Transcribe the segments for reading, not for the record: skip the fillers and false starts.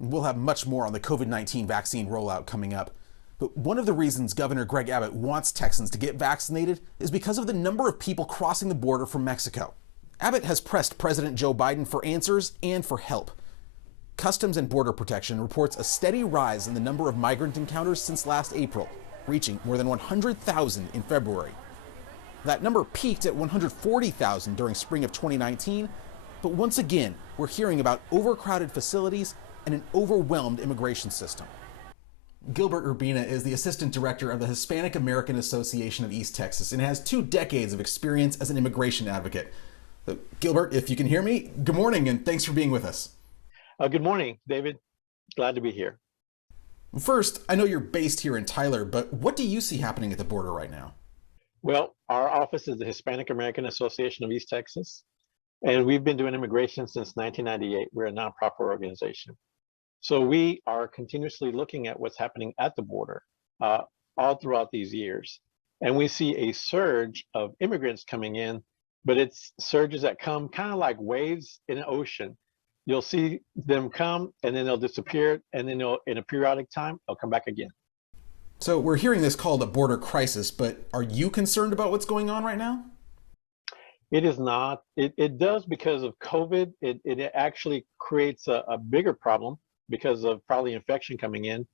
We'll have much more on the COVID-19 vaccine rollout coming up. But one of the reasons Governor Greg Abbott wants Texans to get vaccinated is because of the number of people crossing the border from Mexico. Abbott has pressed President Joe Biden for answers and for help. Customs and Border Protection reports a steady rise in the number of migrant encounters since last April, reaching more than 100,000 in February. That number peaked at 140,000 during spring of 2019, but once again, we're hearing about overcrowded facilities and an overwhelmed immigration system. Gilbert Urbina is the Assistant Director of the Hispanic American Association of East Texas and has 2 decades of experience as an immigration advocate. Gilbert, if you can hear me, good morning and thanks for being with us. Good morning, David. Glad to be here. First, I know you're based here in Tyler, but what do you see happening at the border right now? Well, our office is the Hispanic American Association of East Texas, and we've been doing immigration since 1998. We're a nonprofit organization. So we are continuously looking at what's happening at the border all throughout these years. And we see a surge of immigrants coming in, but it's surges that come kind of like waves in an ocean. You'll see them come and then they'll disappear, and then in a periodic time, they'll come back again. So we're hearing this called a border crisis, but are you concerned about what's going on right now? It is not. It does because of COVID. It actually creates a bigger problem because of probably infection coming in.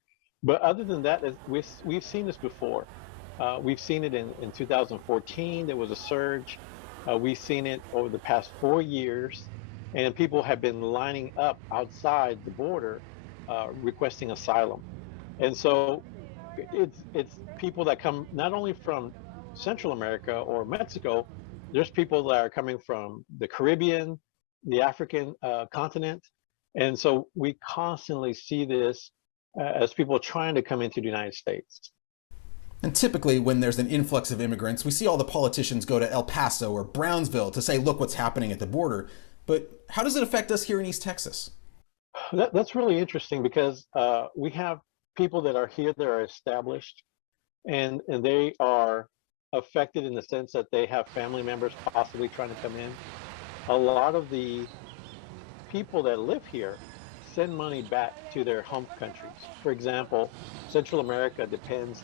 But other than that, we've seen this before. We've seen it in 2014. There was a surge. We've seen it over the past 4 years. And people have been lining up outside the border requesting asylum. And so it's people that come not only from Central America or Mexico, there's people that are coming from the Caribbean, the African continent. And so we constantly see this as people trying to come into the United States. And typically when there's an influx of immigrants, we see all the politicians go to El Paso or Brownsville to say, look what's happening at the border. But how does it affect us here in East Texas? That's really interesting because we have people that are here that are established, and they are affected in the sense that they have family members possibly trying to come in. A lot of the people that live here send money back to their home countries. For example, Central America depends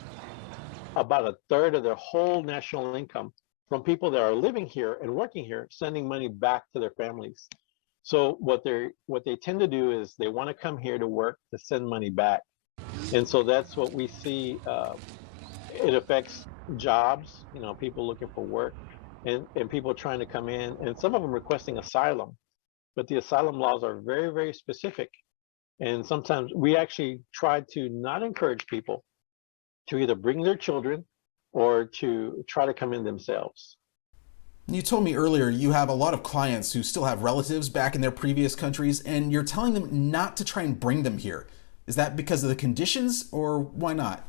about a third of their whole national income from people that are living here and working here, sending money back to their families. So what they tend to do is they want to come here to work to send money back. And so that's what we see. It affects jobs, people looking for work, and people trying to come in, and some of them requesting asylum. But the asylum laws are very, very specific. And sometimes we actually try to not encourage people to either bring their children or to try to come in themselves. You told me earlier you have a lot of clients who still have relatives back in their previous countries, and you're telling them not to try and bring them here. Is that because of the conditions, or why not?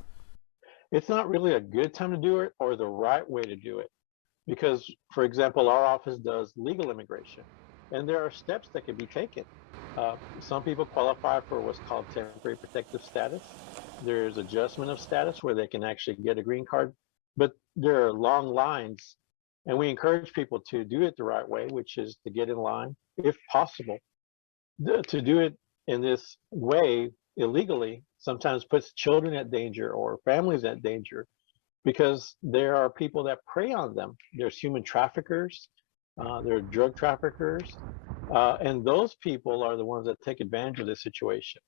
It's not really a good time to do it or the right way to do it. Because, for example, our office does legal immigration, and there are steps that can be taken. Some people qualify for what's called temporary protective status. There's adjustment of status where they can actually get a green card, but there are long lines, and we encourage people to do it the right way, which is to get in line, if possible. To do it in this way illegally sometimes puts children at danger or families at danger because there are people that prey on them. There's human traffickers, there are drug traffickers, and those people are the ones that take advantage of this situation.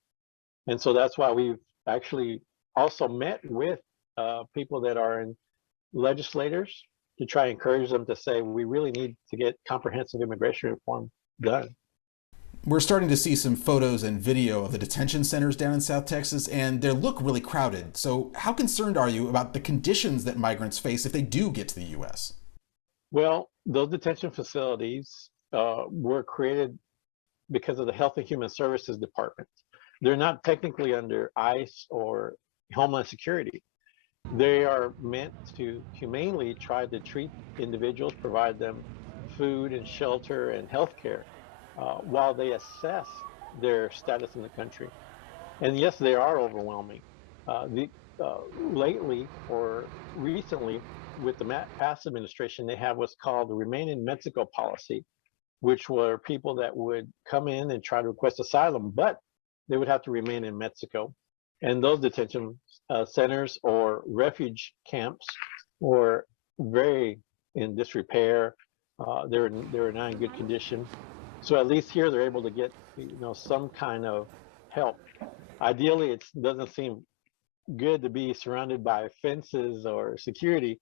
And so that's why we've actually also met with people that are in legislators to try and encourage them to say, we really need to get comprehensive immigration reform done. We're starting to see some photos and video of the detention centers down in South Texas, and they look really crowded. So how concerned are you about the conditions that migrants face if they do get to the U.S.? Well, those detention facilities were created because of the Health and Human Services Department. They're not technically under ICE or Homeland Security. They are meant to humanely try to treat individuals, provide them food and shelter and health care while they assess their status in the country. And yes, they are overwhelming. Lately or recently, with the past administration, they have what's called the Remain in Mexico policy, which were people that would come in and try to request asylum, but they would have to remain in Mexico. And those detention centers or refuge camps were very in disrepair. They're not in good condition. So at least here they're able to get some kind of help. Ideally, it doesn't seem good to be surrounded by fences or security,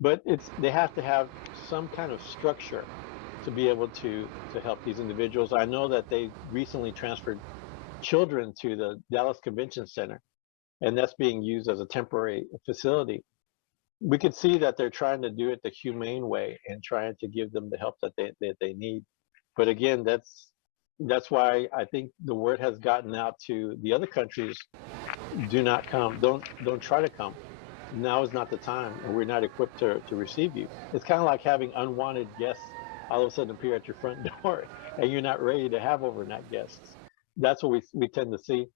but they have to have some kind of structure to be able to help these individuals. I know that they recently transferred children to the Dallas Convention Center, and that's being used as a temporary facility. We could see that they're trying to do it the humane way and trying to give them the help that they need. But again, that's why I think the word has gotten out to the other countries: do not come, don't try to come. Now is not the time, and we're not equipped to receive you. It's kind of like having unwanted guests all of a sudden appear at your front door, and you're not ready to have overnight guests. That's what we tend to see,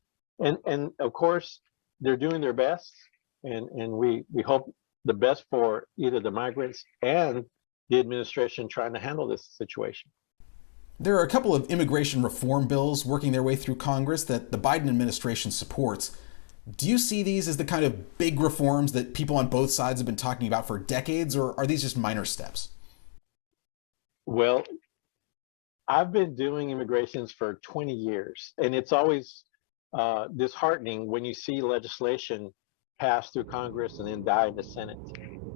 and of course they're doing their best, and we hope the best for either the migrants and the administration trying to handle this situation. There are a couple of immigration reform bills working their way through Congress that the Biden administration supports. Do you see these as the kind of big reforms that people on both sides have been talking about for decades, or are these just minor steps? Well, I've been doing immigrations for 20 years, and it's always disheartening when you see legislation pass through Congress and then die in the Senate,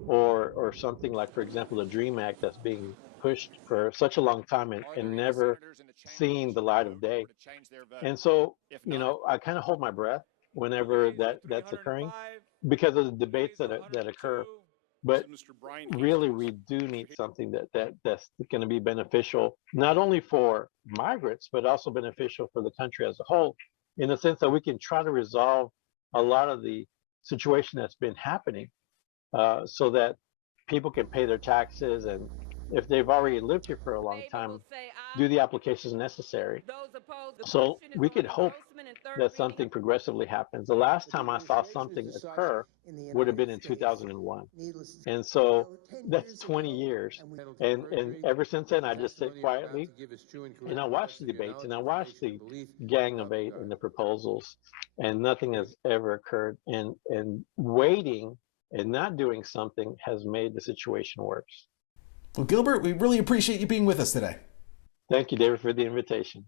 or something like, for example, the DREAM Act that's being pushed for such a long time and never seen the light of day. And so, I kind of hold my breath whenever that's occurring because of the debates that occur. But really, we do need something that's going to be beneficial, not only for migrants, but also beneficial for the country as a whole, in the sense that we can try to resolve a lot of the situation that's been happening, so that people can pay their taxes, and if they've already lived here for a long time, do the applications necessary. So we could hope that something progressively happens. The last time I saw something occur would have been in 2001. And so that's 20 years. And ever since then, I just sit quietly and I watch the debates and I watch the gang of eight and the proposals, and nothing has ever occurred. And waiting and not doing something has made the situation worse. Well, Gilbert, we really appreciate you being with us today. Thank you, David, for the invitation.